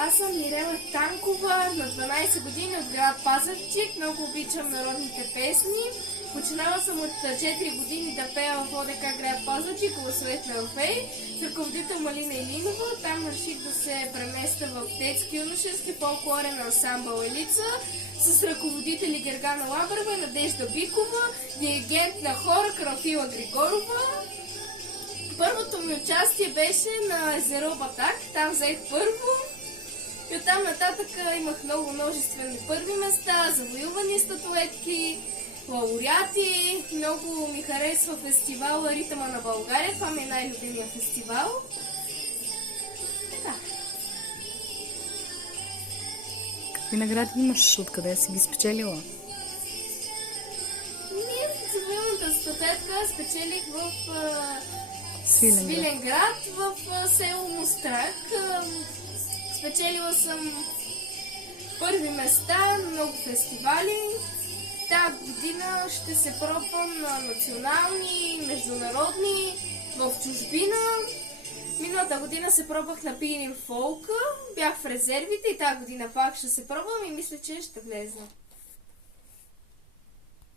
Аз съм Мирела Танкова, на 12 години от град Пазарджик. Много обичам народните песни. Починала съм от 4 години да пея в ОДК град Пазарджик, Гласовете на Орфей, с ръководител Малина Илинова. Там реших да се преместя в детски юношески фолклорен ансамбъл Елица, с ръководители Гергана Лабърва, Надежда Бикова, диригент на хора Карафила Григорова. Първото ми участие беше на езеро Батак, там взех първо. И оттам нататък имах много множествени първи места, завоювани статуетки, лауреати. Много ми харесва фестивала Ритъма на България. Това ми е най-любимия фестивал. Така. Какви награди имаш? Откъде си ги спечелила? Завоюваната статуетка спечелих в Свиленград. Свиленград, в село Мустрак. Спечелила съм първи места на много фестивали. Тази година ще се пробвам на национални, международни, в чужбина. Миналата година се пробвах на Пирин Фолка, бях в резервите и тази година пак ще се пробвам и мисля, че ще влезна.